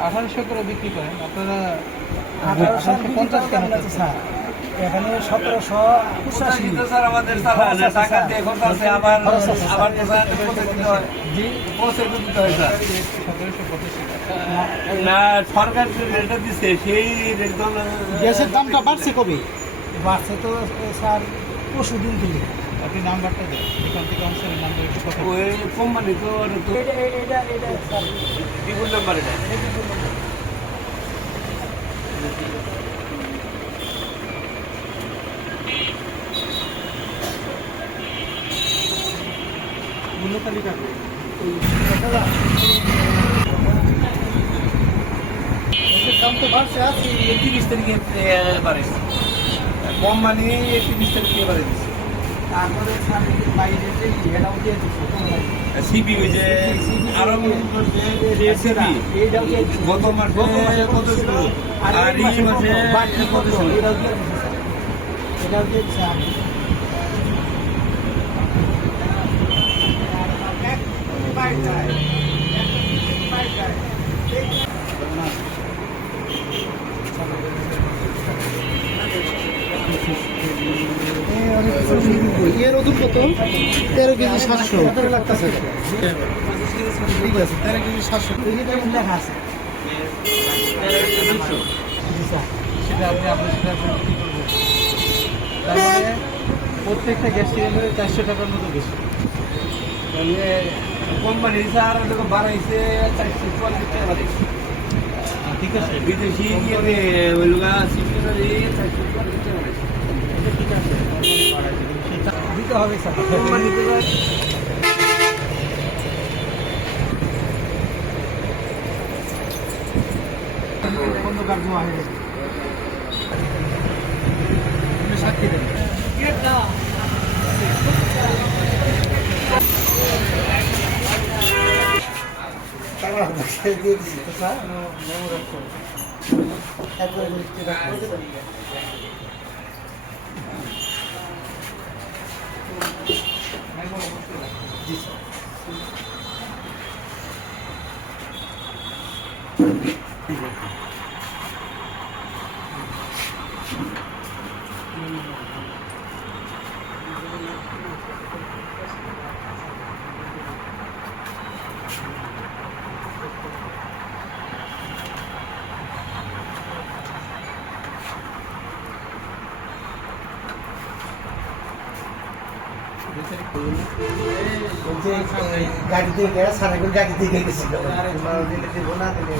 1800 করে বিক্রি করেন আপনারা। 1850 কেন স্যার? এখানে 1785 স্যার আমাদের টাকা দিয়ে খরচ আছে, আবার পৌঁছে দিতে হয়। জি, পৌঁছে দিতে হয় স্যার। 1785 টাকা। না, সরকার যে রেটটা দিচ্ছে সেই রেট তো গ্যাসের দামটা বাড়ছে কবে? বাড়ছে তো স্যার পরশু দিন থেকে। আপনি নাম্বারটা দেন, এখান থেকে অংশের নাম্বার একটু কথা ওই কোম্পানি তো এটা স্যার বিপুল নাম্বার এটা। মূল্য তালিকা দাম তো বাড়ছে আছে। 30 তারিখে বাড়াইছে কোম্পানি, 30 তারিখে বাড়াইছে। তারপরে স্যার বাইরে যে এটাও দিয়ে দিচ্ছে সিবি ওই যে আরো সিবি এইটাও দিয়ে দিচ্ছে। গত মাসে কত ছিল আর এই মাসে বাড়তি কত ছিল? এটাও দিয়ে দিচ্ছে স্যার। এটাও দিয়ে দিচ্ছে আমি। এর ওজন কত? 13 কেজি 700 লাগতেছে। ঠিক আছে, 13 কেজি 700। লেখা আছে। জি স্যার। সেটা আপনি আপনার সাথে এখন কি করবেন? তার মানে প্রত্যেকটা গ্যাস সিলিন্ডারে 400 টাকার মতো বেশি। তাহলে কোম্পানি স্যার ওটাকে বাড়াইছে 440 টাকা বাড়াইছে। ঠিক আছে, বিদেশি ইয়েতে ওই লোক সিবি 440 টাকা বাড়াইছে। এটা ঠিক আছে, বাড়াই দেবেন। সেটা দিতে হবে স্যার। কোম্পানি তো খন্দকার জমা হয়ে যাবে। সাক্ষী দেবেন। দিয়ে দিচ্ছি তো স্যার। একবারে লিখতে রাখবো। জি স্যার। গাড়ি দিয়ে গেছে, সারা গাড়ি দিয়ে গেছিল। দিলে দিব না দিলে